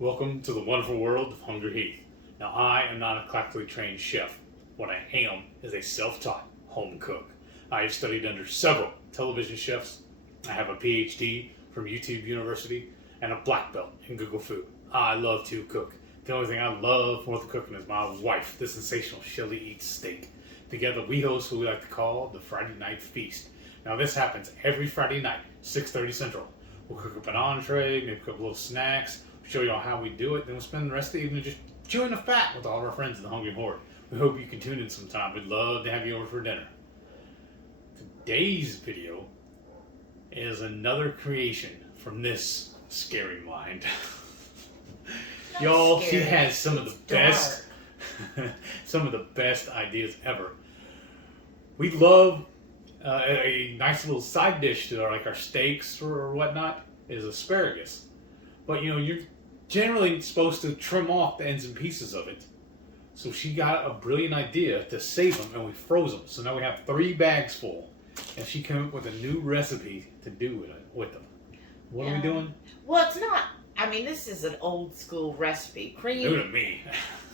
Welcome to the wonderful world of Hungry Heath. Now, I am not a classically trained chef. What I am is a self-taught home cook. I have studied under several television chefs. I have a PhD from YouTube University and a black belt in Google Food. I love to cook. The only thing I love more than cooking is my wife, the sensational Shelly Eats Steak. Together, we host what we like to call the Friday Night Feast. Now, this happens every Friday night, 6:30 Central. We'll cook up an entree, maybe cook little snacks, show you all how we do it, then we'll spend the rest of the evening just chewing the fat with all of our friends in the Hungry Horde. We hope you can tune in sometime. We'd love to have you over for dinner. Today's video is another creation from this scary mind. Y'all, she has some of the best ideas ever. We love a nice little side dish to our steaks or whatnot is asparagus. But you're generally supposed to trim off the ends and pieces of it. So she got a brilliant idea to save them, and we froze them. So now we have 3 bags full. And she came up with a new recipe to do with them. What are we doing? Well, it's not. I mean, this is an old school recipe. New to me.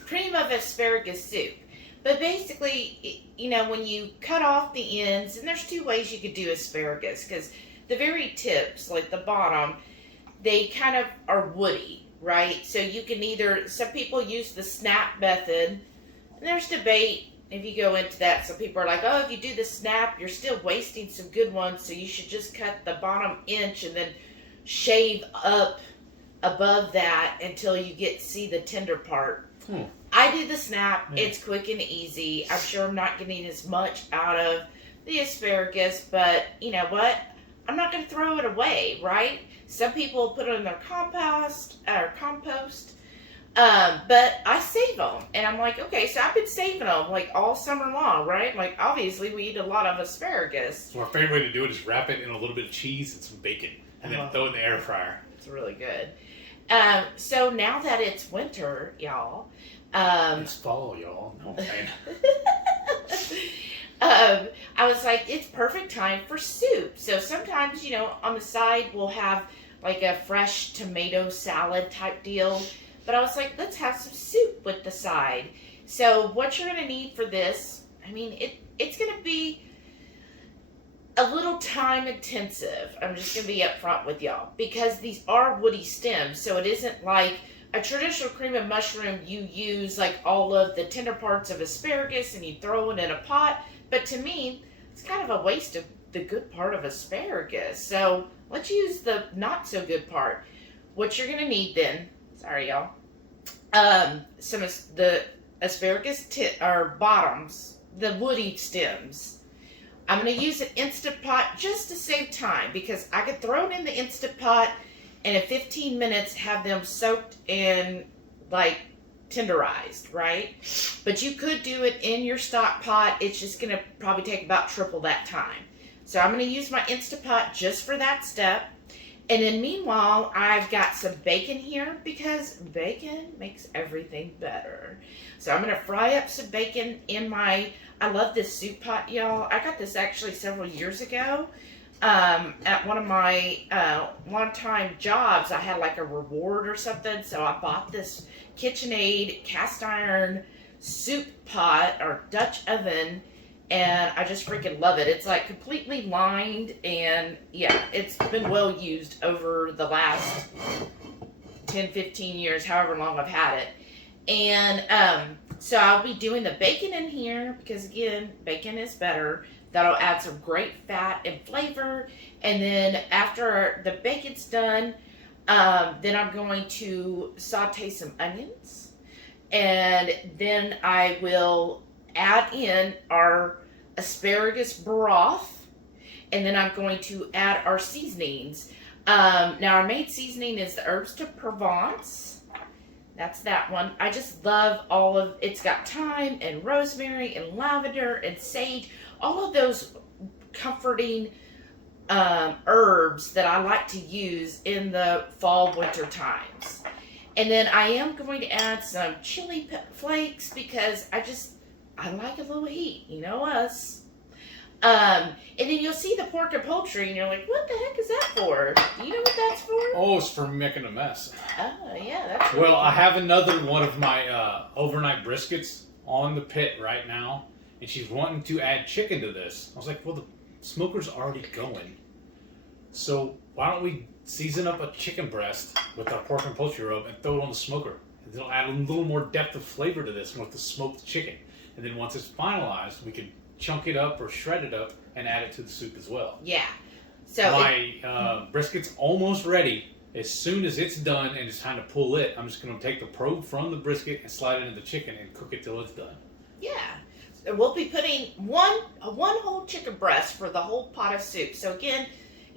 Cream of asparagus soup. But basically, when you cut off the ends, and there's 2 ways you could do asparagus, because the very tips, like the bottom, they kind of are woody, right? So you can either, some people use the snap method, and there's debate if you go into that. Some people are like, oh, if you do the snap, you're still wasting some good ones, so you should just cut the bottom inch and then shave up above that until you see the tender part. I do the snap. Yeah. It's quick and easy. I'm sure I'm not getting as much out of the asparagus, but you know what? I'm not going to throw it away, right? Some people put it in their compost, but I save them. And I'm like, okay, so I've been saving them like all summer long, right? Like, obviously, we eat a lot of asparagus. So our favorite way to do it is wrap it in a little bit of cheese and some bacon, and then throw it in the air fryer. It's really good. So now that it's winter, y'all. It's fall, y'all. No, I was like, it's perfect time for soup. So sometimes, on the side we'll have like a fresh tomato salad type deal. But I was like, let's have some soup with the side. So what you're going to need for this, I mean, it's going to be a little time intensive. I'm just going to be upfront with y'all. Because these are woody stems. So it isn't like a traditional cream of mushroom. You use like all of the tender parts of asparagus and you throw it in a pot. But to me, it's kind of a waste of the good part of asparagus. So let's use the not so good part. What you're going to need then, sorry y'all, some of the asparagus bottoms, the woody stems. I'm going to use an Instant Pot just to save time because I could throw it in the Instant Pot and in 15 minutes have them soaked and like tenderized, right? But you could do it in your stock pot. It's just going to probably take about triple that time. So I'm going to use my Instant Pot just for that step. And then meanwhile, I've got some bacon here because bacon makes everything better. So I'm going to fry up some bacon in I love this soup pot, y'all. I got this actually several years ago. At one of my one-time jobs, I had like a reward or something. So I bought this KitchenAid cast iron soup pot or Dutch oven. And I just freaking love it. It's like completely lined, and yeah, it's been well used over the last 10, 15 years, however long I've had it. And so I'll be doing the bacon in here because, again, bacon is better. That'll add some great fat and flavor. And then after the bacon's done, then I'm going to saute some onions. And then I will add in our asparagus broth, and then I'm going to add our seasonings. Now our main seasoning is the Herbs de Provence. That's that one. I just love it's got thyme and rosemary and lavender and sage, all of those comforting herbs that I like to use in the fall winter times. And then I am going to add some chili flakes because I like a little heat, us. And then you'll see the pork and poultry, and you're like, what the heck is that for? Do you know what that's for? Oh, it's for making a mess. Oh, yeah, that's Well, I have another one of my overnight briskets on the pit right now, and she's wanting to add chicken to this. I was like, well, the smoker's already going, so why don't we season up a chicken breast with our pork and poultry rub and throw it on the smoker? It'll add a little more depth of flavor to this with the smoked chicken. And then once it's finalized, we can chunk it up or shred it up and add it to the soup as well. Yeah. So my brisket's almost ready. As soon as it's done and it's time to pull it, I'm just going to take the probe from the brisket and slide it into the chicken and cook it till it's done. Yeah. So we'll be putting one whole chicken breast for the whole pot of soup. So again,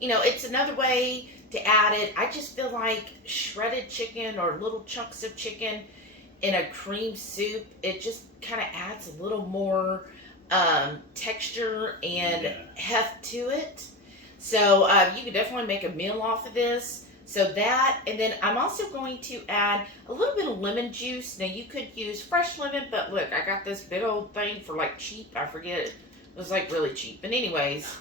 it's another way to add it. I just feel like shredded chicken or little chunks of chicken in a cream soup, it just kind of adds a little more texture and heft to it. So you can definitely make a meal off of this. So that, and then I'm also going to add a little bit of lemon juice. Now you could use fresh lemon, but look, I got this big old thing for like cheap. I forget, it was like really cheap. But anyways,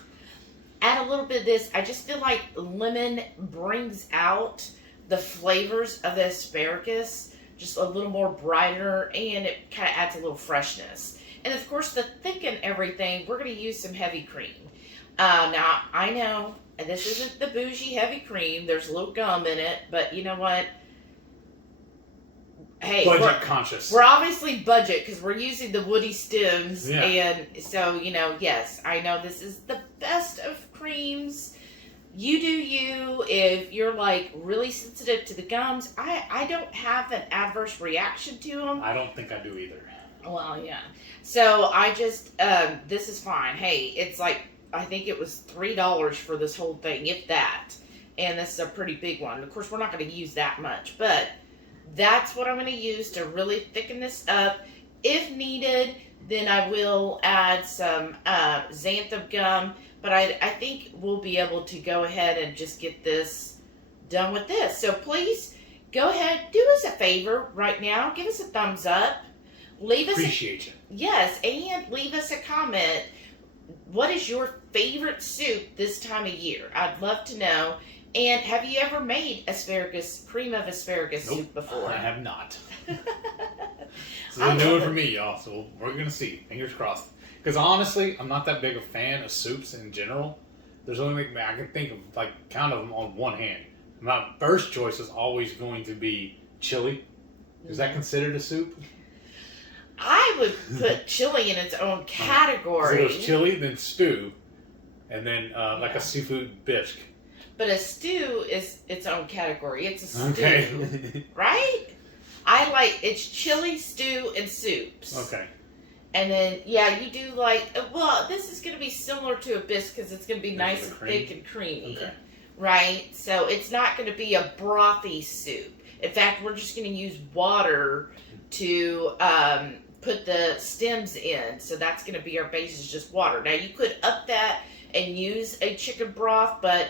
add a little bit of this. I just feel like lemon brings out the flavors of the asparagus just a little more brighter, and it kind of adds a little freshness. And of course, to thicken everything, we're going to use some heavy cream. Now, I know this isn't the bougie heavy cream. There's a little gum in it, but you know what? Hey, budget conscious. We're obviously budget because we're using the woody stems. Yeah. And so, yes, I know this is the best of creams. You do you. If you're like really sensitive to the gums, I don't have an adverse reaction to them. I don't think I do either. Well, yeah. So I just, this is fine. Hey, it's like, I think it was $3 for this whole thing, if that. And this is a pretty big one. Of course, we're not going to use that much, but that's what I'm going to use to really thicken this up. If needed, then I will add some xanthan gum. But I think we'll be able to go ahead and just get this done with this. So please go ahead, do us a favor right now. Give us a thumbs up. Appreciate you. Yes, and leave us a comment. What is your favorite soup this time of year? I'd love to know. And have you ever made cream of asparagus soup before? I have not. This is a new one for me, y'all. So we're going to see. Fingers crossed. Because honestly, I'm not that big a fan of soups in general. There's only, I can think of, count of them on one hand. My first choice is always going to be chili. Is that considered a soup? I would put chili in its own category. So there's chili, then stew, and then like a seafood bisque. But a stew is its own category. It's a stew, Okay. right? It's chili, stew, and soups. Okay. And then, you do this is going to be similar to a bisque because it's going to be nice and thick and creamy. Okay. Right? So it's not going to be a brothy soup. In fact, we're just going to use water to put the stems in. So that's going to be our base, is just water. Now, you could up that and use a chicken broth, but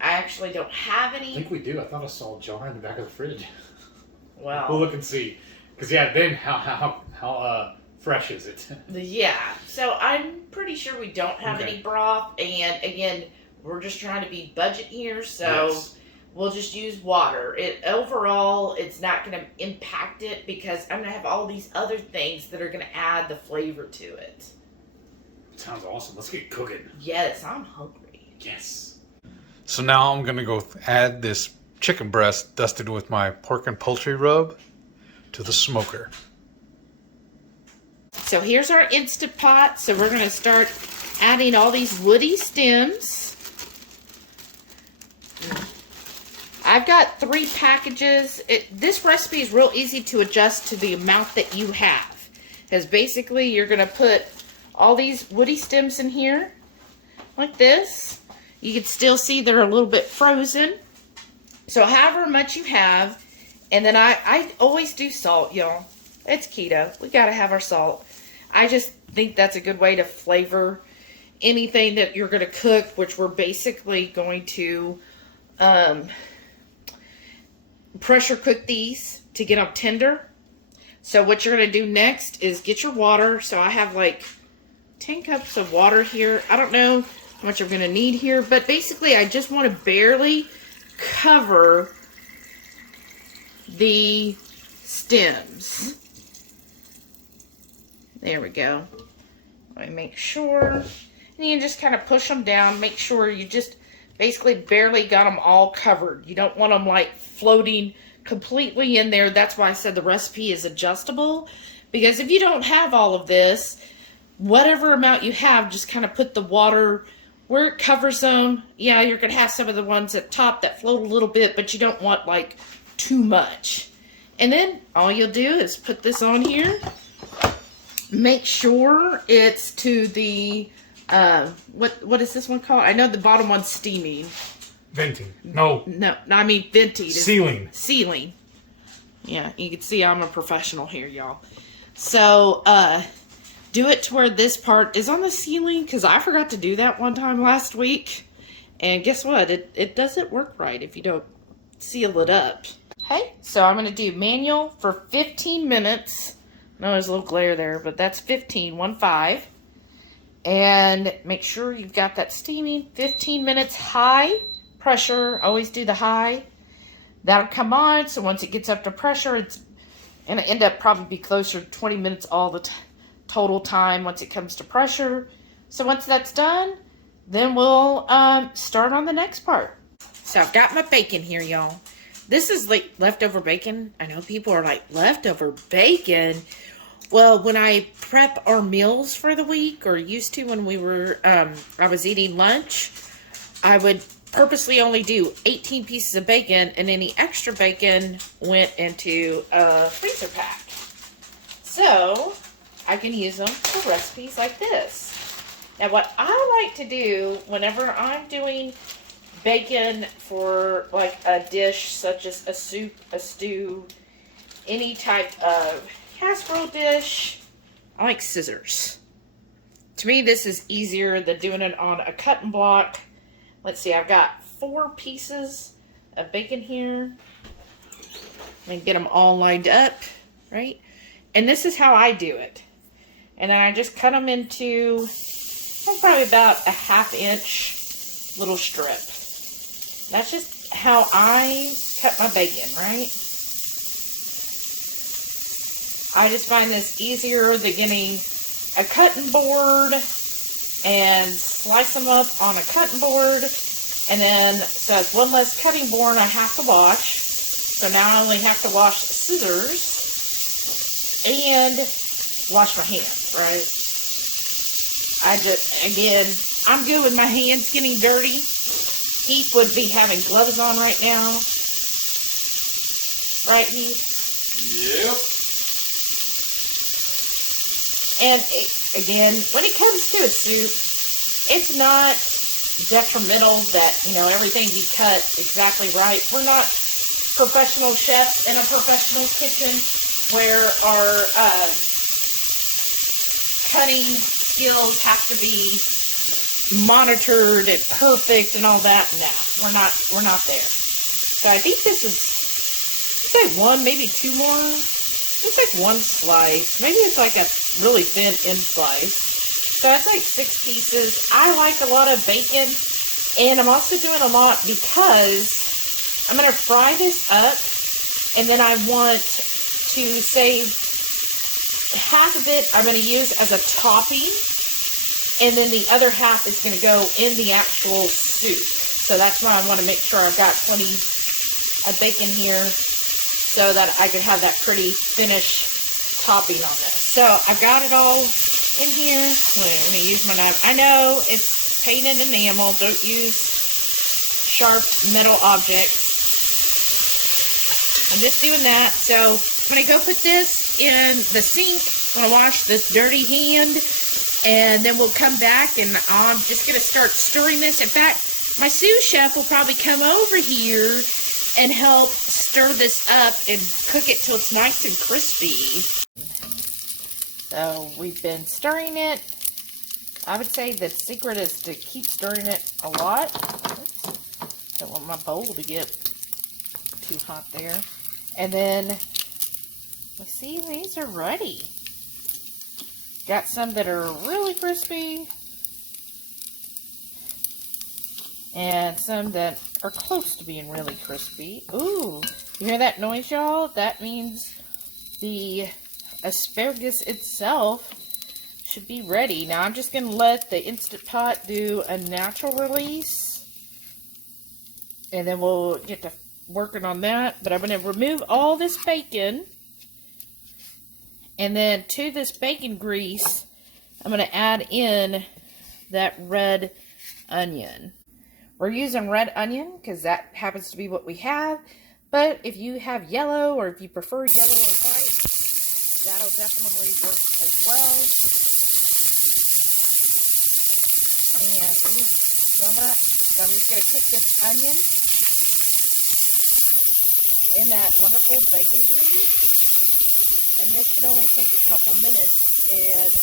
I actually don't have any. I think we do. I thought I saw a jar in the back of the fridge. Well, we'll look and see. Because, then how fresh is it? Yeah. So I'm pretty sure we don't have any broth. And again, we're just trying to be budget here. So we'll just use water. Overall, it's not going to impact it because I'm going to have all these other things that are going to add the flavor to it. Sounds awesome. Let's get cooking. Yes, I'm hungry. Yes. So now I'm going to go add this chicken breast dusted with my pork and poultry rub to the smoker. So here's our Instant Pot. So we're going to start adding all these woody stems. I've got 3 packages. This recipe is real easy to adjust to the amount that you have. Because basically you're going to put all these woody stems in here like this. You can still see they're a little bit frozen. So however much you have. And then I always do salt, y'all. It's keto. We got to have our salt. I just think that's a good way to flavor anything that you're going to cook, which we're basically going to pressure cook these to get them tender. So what you're going to do next is get your water. So I have 10 cups of water here. I don't know how much I'm going to need here, but basically I just want to barely cover the stems. There we go. Let me make sure. And you just kind of push them down. Make sure you just basically barely got them all covered. You don't want them like floating completely in there. That's why I said the recipe is adjustable. Because if you don't have all of this, whatever amount you have, just kind of put the water where it covers them. Yeah, you're going to have some of the ones at top that float a little bit, but you don't want like too much. And then all you'll do is put this on here. Make sure it's to the, what is this one called? I know the bottom one's steaming. Venting. No, I mean venting. Sealing. Sealing. Yeah, you can see I'm a professional here, y'all. So, do it to where this part is on the ceiling, because I forgot to do that one time last week. And guess what? It doesn't work right if you don't seal it up. Okay, so I'm going to do manual for 15 minutes. I know there's a little glare there, but that's 15. And make sure you've got that steaming. 15 minutes high pressure. Always do the high. That'll come on, so once it gets up to pressure, it's going to end up probably be closer to 20 minutes all the total time once it comes to pressure. So once that's done, then we'll start on the next part. So I've got my bacon here, y'all. This is like leftover bacon. I know people are like, leftover bacon? Well, when I prep our meals for the week, or used to when we were, I was eating lunch, I would purposely only do 18 pieces of bacon, and any extra bacon went into a freezer pack. So I can use them for recipes like this. Now, what I like to do whenever I'm doing bacon for like a dish such as a soup, a stew, any type of casserole dish, I like scissors. To me, this is easier than doing it on a cutting block. Let's see, I've got 4 pieces of bacon here. Let me get them all lined up, right? And this is how I do it. And then I just cut them into probably about a 1/2 inch little strip. That's just how I cut my bacon, right? I just find this easier than getting a cutting board and slice them up on a cutting board. And then, so it's one less cutting board I have to wash. So now I only have to wash scissors and wash my hands, right? Again, I'm good with my hands getting dirty. Heath would be having gloves on right now. Right, Heath? Yep. And again, when it comes to a soup, it's not detrimental that, you know, everything be cut exactly right. We're not professional chefs in a professional kitchen where our cutting skills have to be monitored and perfect and all that. No, we're not there. So I think this is, it's like 1, maybe 2 more. It's like 1 slice. Maybe it's like a really thin end slice. So that's like 6 pieces. I like a lot of bacon. And I'm also doing a lot because I'm going to fry this up. And then I want to save half of it I'm going to use as a topping. And then the other half is going to go in the actual soup. So that's why I want to make sure I've got plenty of bacon here, so that I could have that pretty finished topping on this. So I've got it all in here. I'm going to use my knife. I know it's painted enamel. Don't use sharp metal objects. I'm just doing that. So I'm going to go put this in the sink. I'm going to wash this dirty hand. And then we'll come back and I'm just going to start stirring this. In fact, my sous chef will probably come over here and help stir this up and cook it till it's nice and crispy. So we've been stirring it. I would say the secret is to keep stirring it a lot. Oops. Don't want my bowl to get too hot there. And then, let's see, these are ready. Got some that are really crispy. And some that are close to being really crispy. Ooh, you hear that noise, y'all? That means the asparagus itself should be ready. Now I'm just going to let the Instant Pot do a natural release. And then we'll get to working on that. But I'm going to remove all this bacon. And then to this bacon grease, I'm going to add in that red onion. We're using red onion because that happens to be what we have. But if you have yellow or if you prefer yellow or white, that'll definitely work as well. And, ooh, smell that? So I'm just going to cook this onion in that wonderful bacon grease. And this should only take a couple minutes, and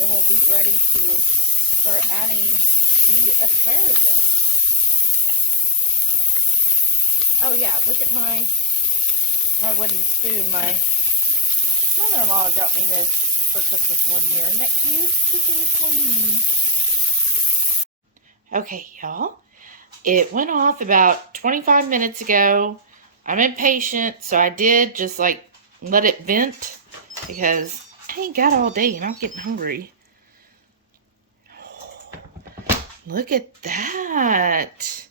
then we'll be ready to start adding the asparagus. Oh yeah, look at my wooden spoon. My mother-in-law got me this for Christmas one year. Isn't that cute? Cooking clean. Okay, y'all. It went off about 25 minutes ago. I'm impatient, so I did just like let it vent because I ain't got all day and I'm getting hungry. Look at that.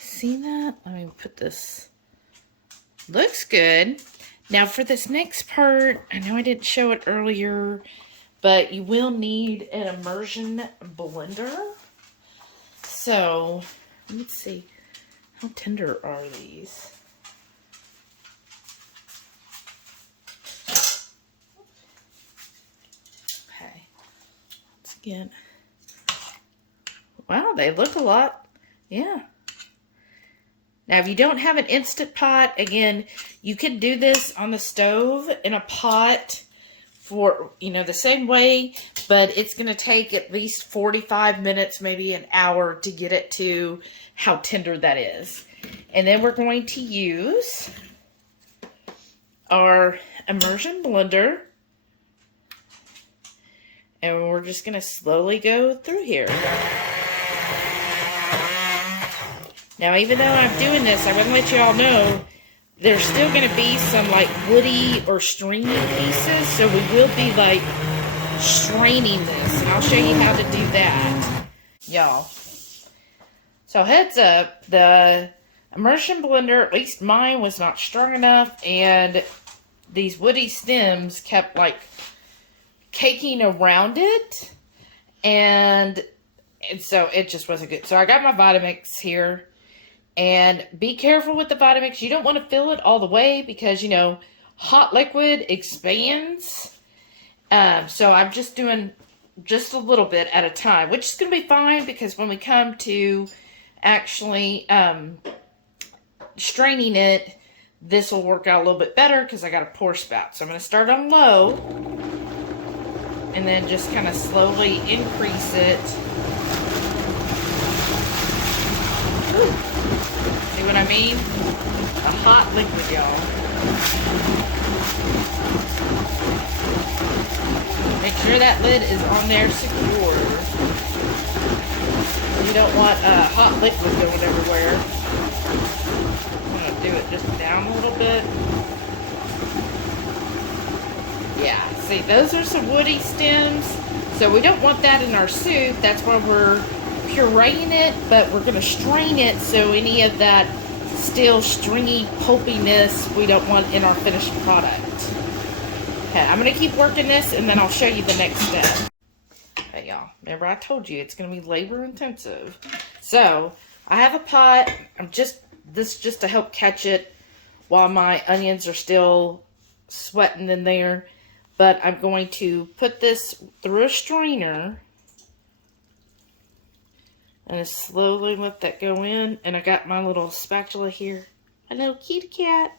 See that? Let me put this. Looks good. Now for this next part, I know I didn't show it earlier, but you will need an immersion blender. So, let's see. How tender are these? Okay. Let's get... Wow, they look a lot. Yeah. Now, if you don't have an Instant Pot, again, you can do this on the stove in a pot for, you know, the same way, but it's going to take at least 45 minutes, maybe an hour to get it to how tender that is. And then we're going to use our immersion blender, and we're just going to slowly go through here. Now, even though I'm doing this, I want to let you all know there's still going to be some like woody or stringy pieces, so we will be like straining this, and I'll show you how to do that, y'all. So heads up, the immersion blender, at least mine, was not strong enough, and these woody stems kept like caking around it, and so it just wasn't good. So I got my Vitamix here. And be careful with the Vitamix. You don't want to fill it all the way because, you know, hot liquid expands. So I'm just doing just a little bit at a time, which is going to be fine because when we come to actually straining it, this will work out a little bit better because I got a pour spout. So I'm going to start on low and then just kind of slowly increase it. Ooh. See what I mean? A hot liquid, y'all. Make sure that lid is on there secure. You don't want hot liquid going everywhere. I'm going to do it just down a little bit. Yeah, see, those are some woody stems. So we don't want that in our soup. That's why we're pureeing it, but we're going to strain it so any of that still stringy pulpiness we don't want in our finished product. Okay, I'm going to keep working this and then I'll show you the next step. Okay, y'all, remember I told you it's going to be labor intensive. So I have a pot. This just to help catch it while my onions are still sweating in there, but I'm going to put this through a strainer and just slowly let that go in. And I got my little spatula here. A little kitty cat.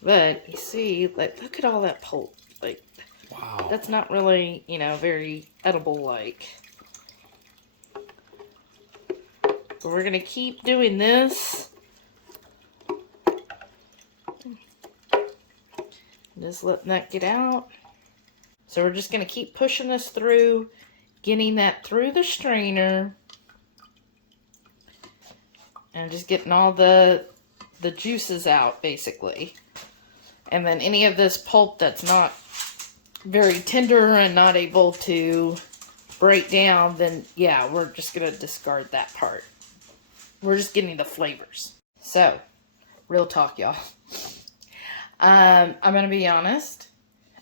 But, you see, like, look at all that pulp. Like, wow. That's not really, you know, very edible-like. But we're going to keep doing this. Just letting that get out. So we're just going to keep pushing this through, getting that through the strainer. And just getting all the juices out, basically. And then any of this pulp that's not very tender and not able to break down, then yeah, we're just going to discard that part. We're just getting the flavors. So, real talk, y'all. I'm going to be honest.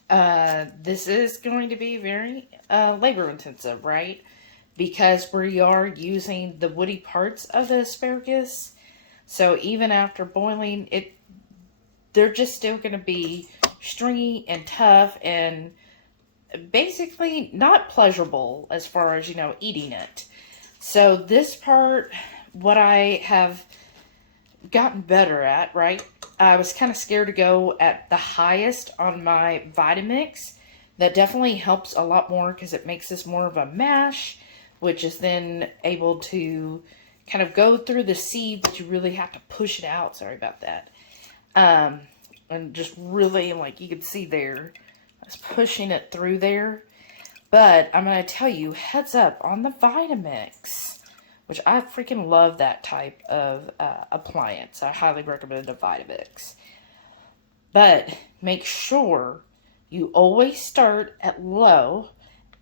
This is going to be very labor intensive, right? Because we are using the woody parts of the asparagus. So even after boiling it, they're just still going to be stringy and tough and basically not pleasurable as far as, eating it. So this part, what I have gotten better at, right? I was kind of scared to go at the highest on my Vitamix. That definitely helps a lot more because it makes this more of a mash, which is then able to kind of go through the sieve, but you really have to push it out. Sorry about that. And just really, like you can see there, I was pushing it through there. But I'm going to tell you, heads up on the Vitamix, which I freaking love that type of appliance. I highly recommend the Vitamix. But make sure you always start at low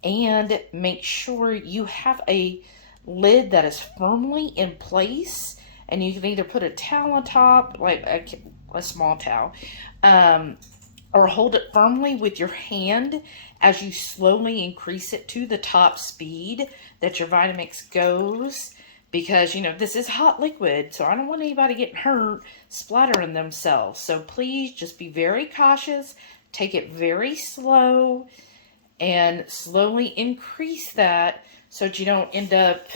and make sure you have a lid that is firmly in place. And you can either put a towel on top, like a small towel, or hold it firmly with your hand as you slowly increase it to the top speed that your Vitamix goes. Because, this is hot liquid, so I don't want anybody getting hurt, splattering themselves. So please just be very cautious, take it very slow, and slowly increase that so that you don't end up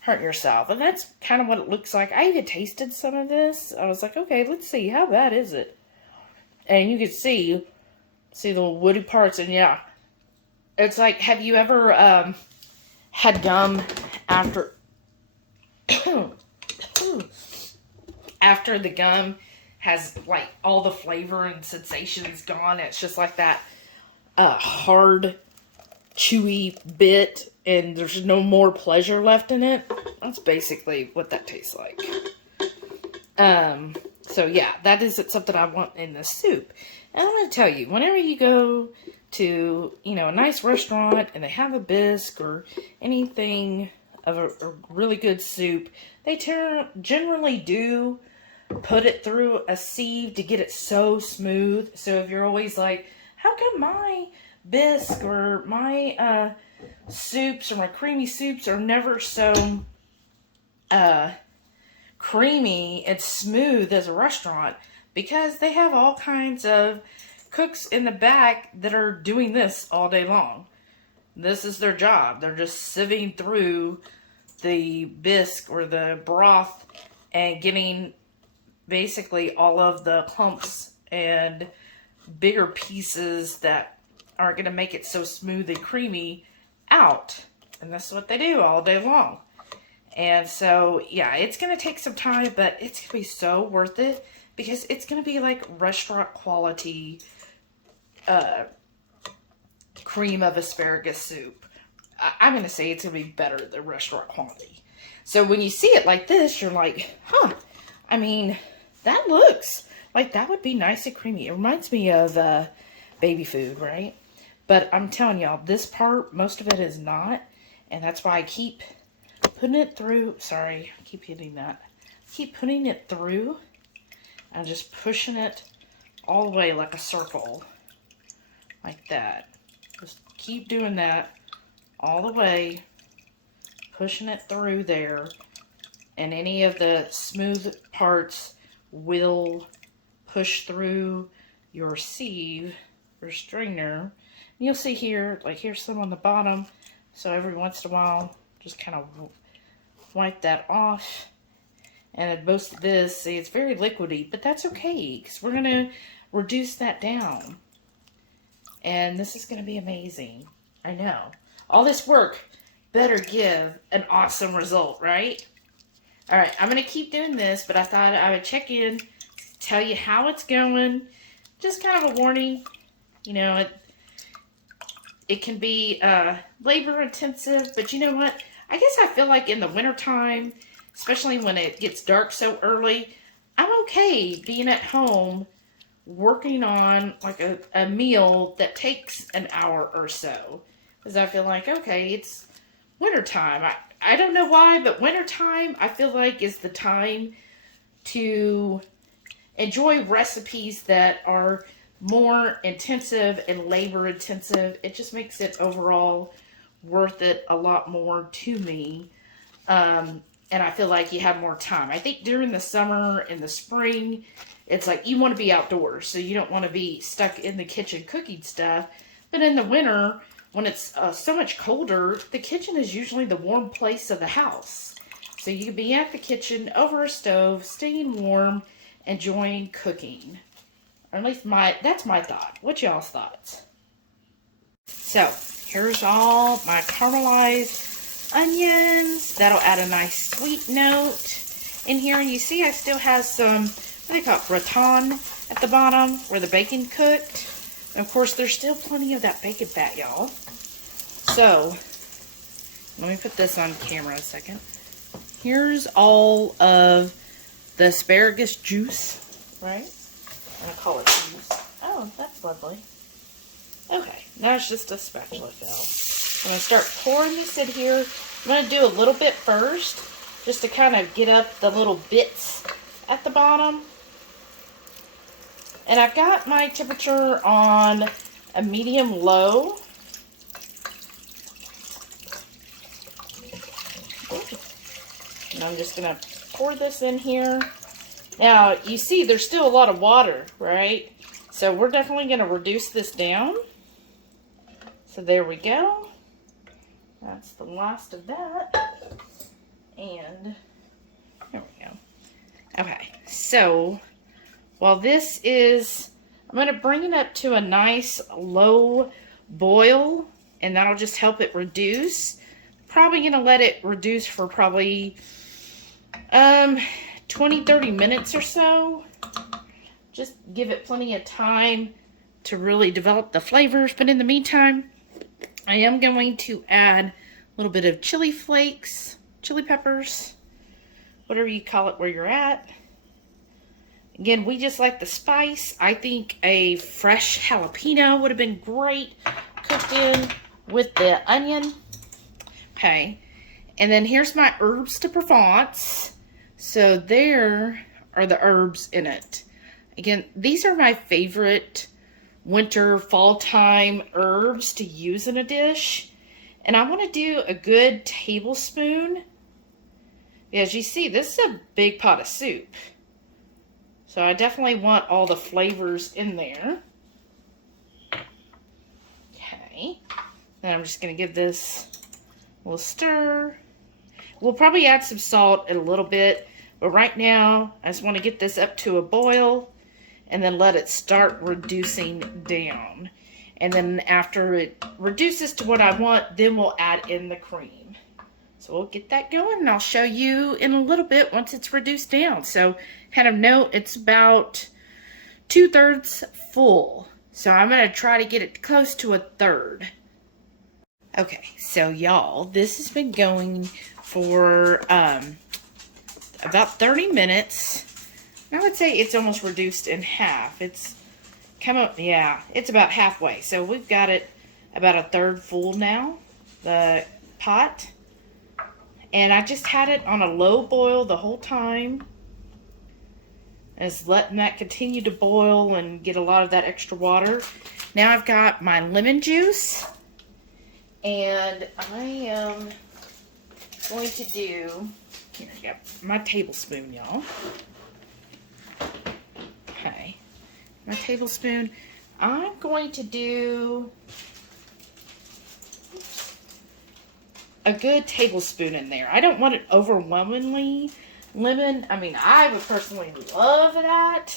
hurting yourself. And that's kind of what it looks like. I even tasted some of this. I was like, okay, let's see, how bad is it? And you can see the little woody parts, and yeah, it's like, have you ever had gum after after the gum has like all the flavor and sensations gone? It's just like that hard, chewy bit, and there's no more pleasure left in it. That's basically what that tastes like. So yeah, that is something I want in the soup. And I'm going to tell you, whenever you go to, a nice restaurant and they have a bisque or anything of a really good soup, they generally do put it through a sieve to get it so smooth. So if you're always like, how come my bisque or my soups or my creamy soups are never so creamy and smooth as a restaurant? Because they have all kinds of cooks in the back that are doing this all day long. This is their job. They're just sieving through the bisque or the broth and getting basically all of the clumps and bigger pieces that aren't going to make it so smooth and creamy out. And that's what they do all day long. And so, yeah, it's going to take some time, but it's going to be so worth it because it's going to be like restaurant quality cream of asparagus soup. I'm going to say it's going to be better than restaurant quality. So when you see it like this, you're like, huh, I mean, that looks like that would be nice and creamy. It reminds me of baby food, right? But I'm telling y'all, this part, most of it is not. And that's why I keep putting it through. Sorry, I keep hitting that. Keep putting it through and just pushing it all the way like a circle. Like that. Just keep doing that all the way, pushing it through there, and any of the smooth parts will push through your sieve or strainer. And you'll see here, like here's some on the bottom, so every once in a while, just kind of wipe that off. And most of this, see, it's very liquidy, but that's okay, because we're going to reduce that down. And this is going to be amazing. I know. All this work better give an awesome result, right? Alright, I'm going to keep doing this, but I thought I would check in, tell you how it's going. Just kind of a warning. You know, it can be labor intensive, but you know what? I guess I feel like in the wintertime, especially when it gets dark so early, I'm okay being at home working on like a meal that takes an hour or so. Because I feel like, okay, it's wintertime. I don't know why, but wintertime I feel like is the time to enjoy recipes that are more intensive and labor intensive. It just makes it overall worth it a lot more to me. And I feel like you have more time. I think during the summer and the spring, it's like you want to be outdoors, so you don't want to be stuck in the kitchen cooking stuff. But in the winter, when it's so much colder, the kitchen is usually the warm place of the house. So you can be at the kitchen over a stove, staying warm, enjoying cooking. Or at least that's my thought. What's y'all's thoughts? So here's all my caramelized onions. That'll add a nice sweet note in here. And you see I still have some, what do they call it, gratin at the bottom where the bacon cooked. And of course, there's still plenty of that bacon fat, y'all. So, let me put this on camera a second. Here's all of the asparagus juice, right? I'm going to call it juice. Oh, that's lovely. Okay, now it's just a spatula fill. I'm going to start pouring this in here. I'm going to do a little bit first, just to kind of get up the little bits at the bottom. And I've got my temperature on a medium-low. And I'm just going to pour this in here. Now, you see there's still a lot of water, right? So we're definitely going to reduce this down. So there we go. That's the last of that. And there we go. Okay, so while this is, I'm going to bring it up to a nice low boil, and that'll just help it reduce. Probably going to let it reduce for probably 20-30 minutes or so. Just give it plenty of time to really develop the flavors. But in the meantime, I am going to add a little bit of chili flakes, chili peppers, whatever you call it where you're at. Again, we just like the spice. I think a fresh jalapeno would have been great cooked in with the onion. Okay, and then here's my Herbs de Provence. So there are the herbs in it. Again, these are my favorite winter, fall time herbs to use in a dish. And I want to do a good tablespoon. As you see, this is a big pot of soup. So I definitely want all the flavors in there. Okay. Then I'm just going to give this a little stir. We'll probably add some salt in a little bit. But right now, I just want to get this up to a boil. And then let it start reducing down. And then after it reduces to what I want, then we'll add in the cream. So we'll get that going, and I'll show you in a little bit once it's reduced down. So kind of note it's about 2/3 full. So I'm going to try to get it close to 1/3. Okay, so y'all, this has been going for about 30 minutes. I would say it's almost reduced in half. It's come up, yeah, it's about halfway. So we've got it about 1/3 full now, the pot. And I just had it on a low boil the whole time. Just letting that continue to boil and get a lot of that extra water. Now I've got my lemon juice. And I am going to do, here I got my tablespoon, y'all. Okay, my tablespoon. I'm going to do a good tablespoon in there. I don't want it overwhelmingly lemon. I mean, I would personally love that,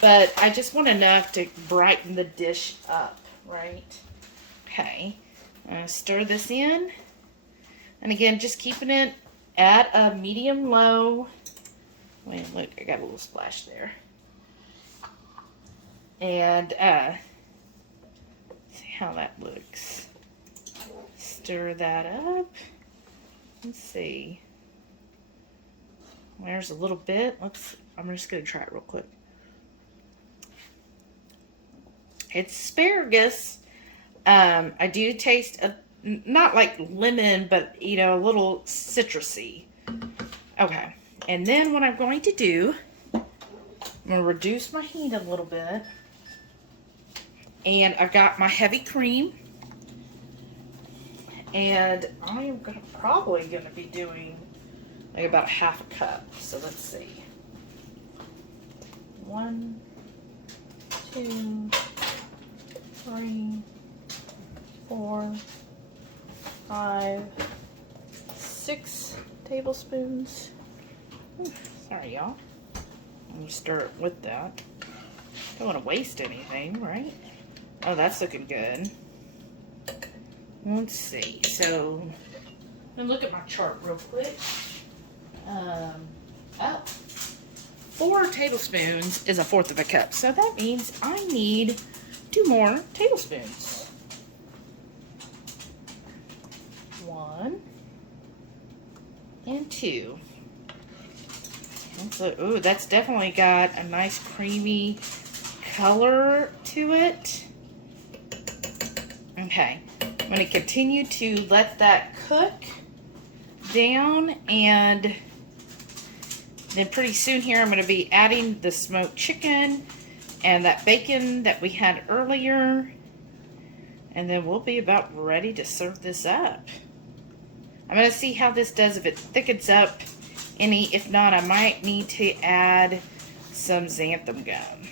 but I just want enough to brighten the dish up, right? Okay, I'm going to stir this in. And again, just keeping it at a medium-low. Wait, look, I got a little splash there. And how that looks. Stir that up. Let's see. There's a little bit. I'm just going to try it real quick. It's asparagus. I do taste not like lemon, but you know, a little citrusy. Okay. And then what I'm going to do, I'm going to reduce my heat a little bit. And I've got my heavy cream. And I'm probably going to be doing like about half a cup. So let's see. 1, 2, 3, 4, 5, 6 tablespoons. Sorry, y'all. Let me stir it with that. Don't want to waste anything, right? Oh, that's looking good. Let's see. So, I'm going to look at my chart real quick. 4 tablespoons is 1/4 of a cup. So that means I need 2 more tablespoons. 1 and 2. Ooh, that's definitely got a nice creamy color to it. Okay, I'm going to continue to let that cook down, and then pretty soon here I'm going to be adding the smoked chicken and that bacon that we had earlier, and then we'll be about ready to serve this up. I'm going to see how this does, if it thickens up any. If not, I might need to add some xanthan gum.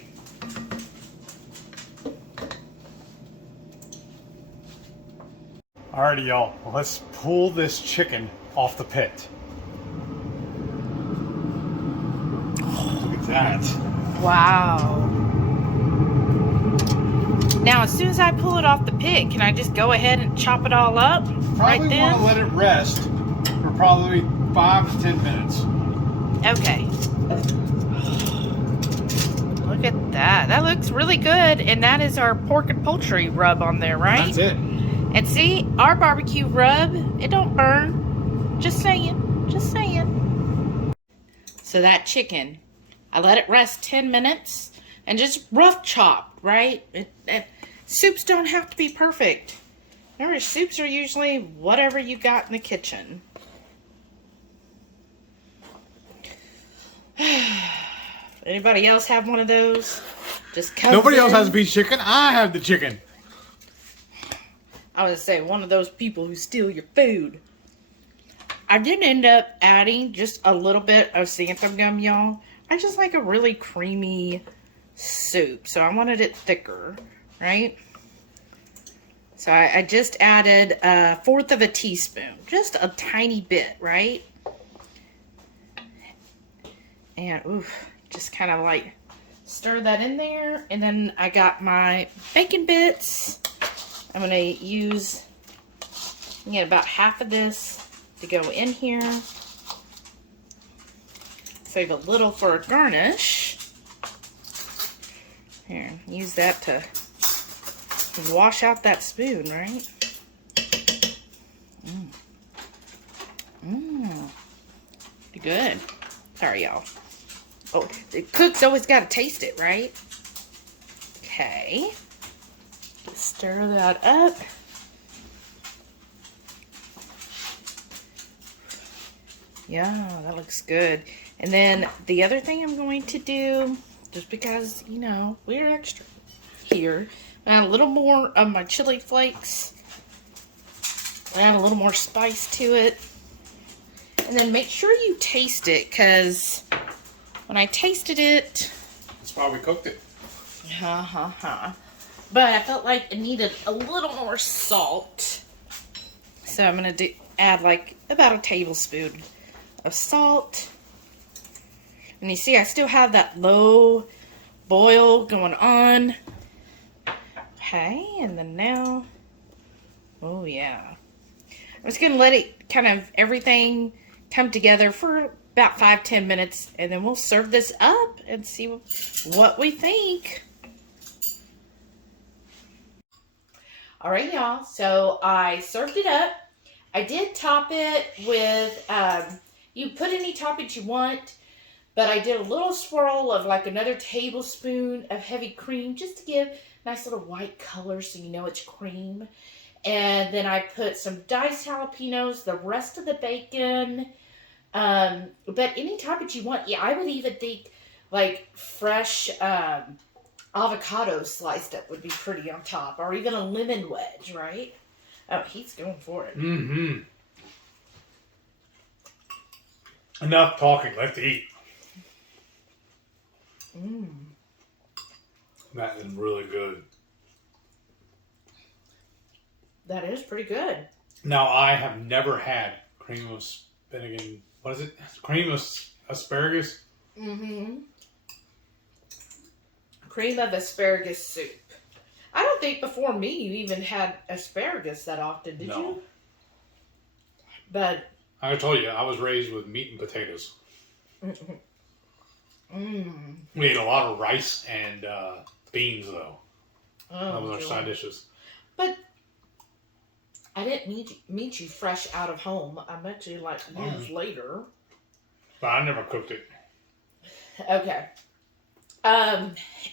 Alrighty, y'all. Well, let's pull this chicken off the pit. Look at that. Wow. Now, as soon as I pull it off the pit, can I just go ahead and chop it all up right Probably then? want to let it rest for probably 5 to 10 minutes. Okay. Look at that. That looks really good. And that is our pork and poultry rub on there, right? That's it. And see, our barbecue rub, it don't burn. Just saying. Just saying. So that chicken, I let it rest 10 minutes and just rough chopped, right? Soups don't have to be perfect. Remember, soups are usually whatever you got in the kitchen. Anybody else have one of those? Just Nobody else has beef chicken. I have the chicken. I was gonna say, one of those people who steal your food. I did end up adding just a little bit of xanthan gum, y'all. I just like a really creamy soup, so I wanted it thicker, right? So I just added 1/4 of a teaspoon, just a tiny bit, right? And oof, just kind of like stir that in there, and then I got my bacon bits. I'm going to use, get about half of this to go in here. Save a little for a garnish. Here, use that to wash out that spoon, right? Good. Sorry, y'all. Oh, the cook's always got to taste it, right? Okay. Stir that up. Yeah, that looks good. And then the other thing I'm going to do, just because, you know, we're extra here, add a little more of my chili flakes. Add a little more spice to it. And then make sure you taste it, because when I tasted it... That's why we cooked it. But I felt like it needed a little more salt. So I'm going to add like about a tablespoon of salt. And you see I still have that low boil going on. Okay, and then now, oh yeah. I'm just going to let it kind of everything come together for about 5-10 minutes. And then we'll serve this up and see what we think. All right, y'all. So I served it up. I did top it with, you put any toppings you want, but I did a little swirl of like another tablespoon of heavy cream just to give nice little white color so you know it's cream. And then I put some diced jalapenos, the rest of the bacon, but any toppings you want. Yeah, I would even think like fresh avocado sliced up would be pretty on top, or even a lemon wedge, right? Oh, he's going for it. Mm-hmm. Enough talking. Let's eat. Mmm. That is really good. That is pretty good. Now, I have never had cream of spinach. What is it? Cream of asparagus? Mm-hmm. Cream of asparagus soup. I don't think before me you even had asparagus that often, did you? But I told you, I was raised with meat and potatoes. mm. We ate a lot of rice and beans, though. Oh, That was our God. side dishes. But I didn't meet you fresh out of home. I met you like years later. But I never cooked it. Okay.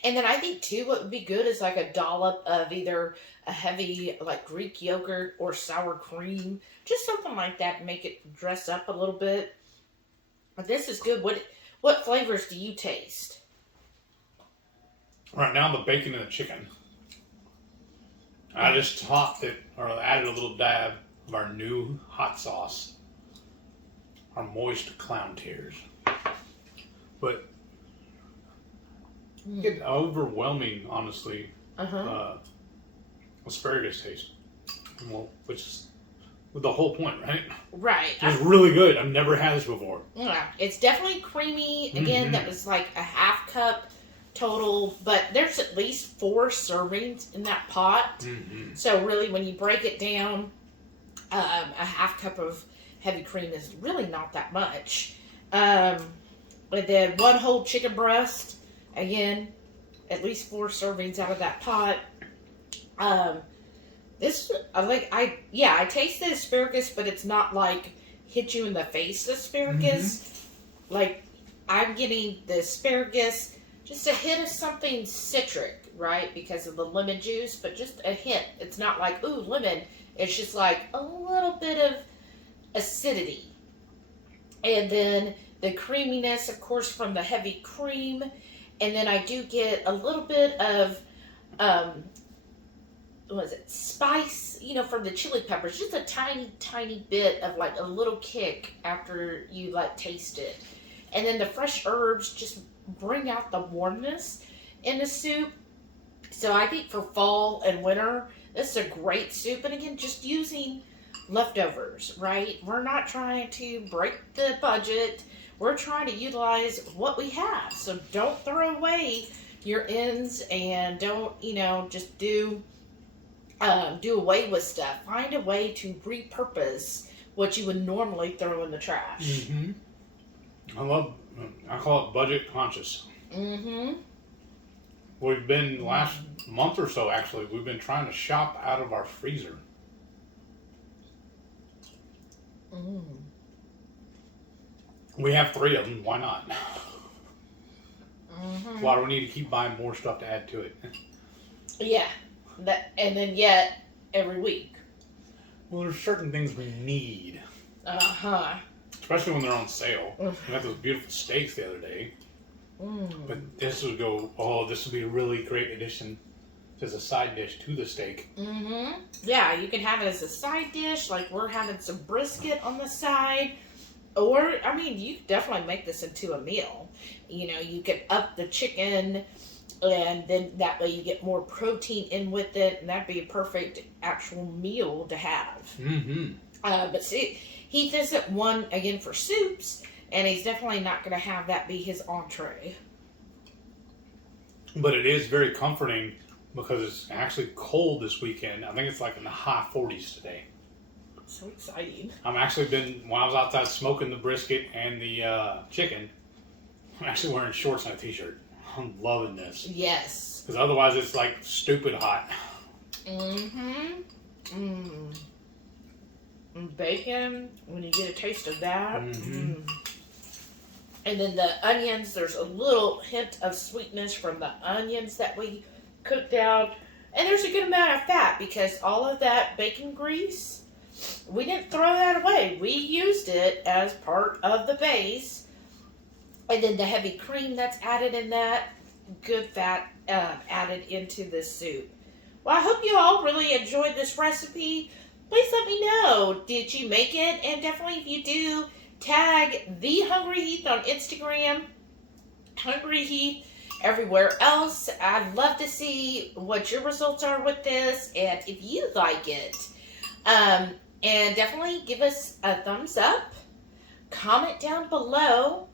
And then I think too, what would be good is like a dollop of either a heavy like Greek yogurt or sour cream, just something like that to make it dress up a little bit. But this is good. What flavors do you taste? Right now, the bacon and the chicken. I just topped it, or added a little dab of our new hot sauce. Our moist clown tears. But you get overwhelming, honestly, asparagus taste. Well, which is the whole point, right? Right. It's really good. I've never had this before. Yeah, it's definitely creamy. Again, that was like a half cup total, but there's at least 4 servings in that pot. Mm-hmm. So really, when you break it down, a half cup of heavy cream is really not that much. And then 1 whole chicken breast. Again, at least 4 servings out of that pot. I taste the asparagus, but it's not like hit you in the face asparagus. Mm-hmm. Like, I'm getting the asparagus, just a hint of something citric, right? Because of the lemon juice, but just a hint. It's not like, ooh, lemon. It's just like a little bit of acidity. And then the creaminess, of course, from the heavy cream. And then I do get a little bit of, spice, from the chili peppers. Just a tiny, tiny bit of like a little kick after you like taste it. And then the fresh herbs just bring out the warmness in the soup. So I think for fall and winter, this is a great soup. And again, just using leftovers, right? We're not trying to break the budget. We're trying to utilize what we have. So don't throw away your ends and don't, just do away with stuff. Find a way to repurpose what you would normally throw in the trash. Mm-hmm. I call it budget conscious. Mm-hmm. We've been, last month or so actually, we've been trying to shop out of our freezer. Mm. We have 3 of them. Why not? Mm-hmm. Why do we need to keep buying more stuff to add to it? Yeah. And then yet, every week. Well, there's certain things we need. Uh-huh. Especially when they're on sale. We got those beautiful steaks the other day. Mm. But this would be a really great addition as a side dish to the steak. Mm-hmm. Yeah, you can have it as a side dish, like we're having some brisket on the side. Or, you could definitely make this into a meal. You could up the chicken, and then that way you get more protein in with it, and that'd be a perfect actual meal to have. Mm-hmm. But see, he does it one, again, for soups, and he's definitely not going to have that be his entree. But it is very comforting because it's actually cold this weekend. I think it's like in the high 40s today. So exciting. When I was outside smoking the brisket and the chicken, I'm actually wearing shorts and a t-shirt. I'm loving this. Yes. Because otherwise it's like stupid hot. Mm-hmm. Mm. And bacon, when you get a taste of that. Mm-hmm. Mm. And then the onions, there's a little hint of sweetness from the onions that we cooked out. And there's a good amount of fat because all of that bacon grease, we didn't throw that away. We used it as part of the base. And then the heavy cream that's added in that, good fat added into the soup. Well, I hope you all really enjoyed this recipe. Please let me know. Did you make it? And definitely if you do, tag The Hungry Heath on Instagram. Hungry Heath everywhere else. I'd love to see what your results are with this and if you like it. And definitely give us a thumbs up. Comment down below.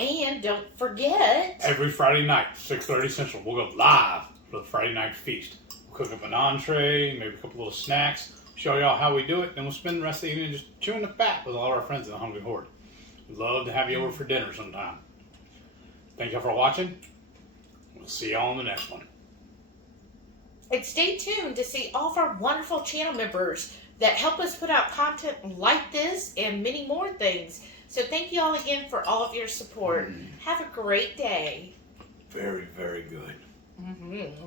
And don't forget, Every Friday night, 6:30 Central, we'll go live for the Friday night feast. We'll cook up an entree, maybe a couple little snacks, show y'all how we do it, and we'll spend the rest of the evening just chewing the fat with all our friends in the Hungry Horde. We'd love to have you over for dinner sometime. Thank y'all for watching. We'll see y'all on the next one. and stay tuned to see all of our wonderful channel members that help us put out content like this and many more things. So thank you all again for all of your support. Have a great day. Very, very good. Mm-hmm.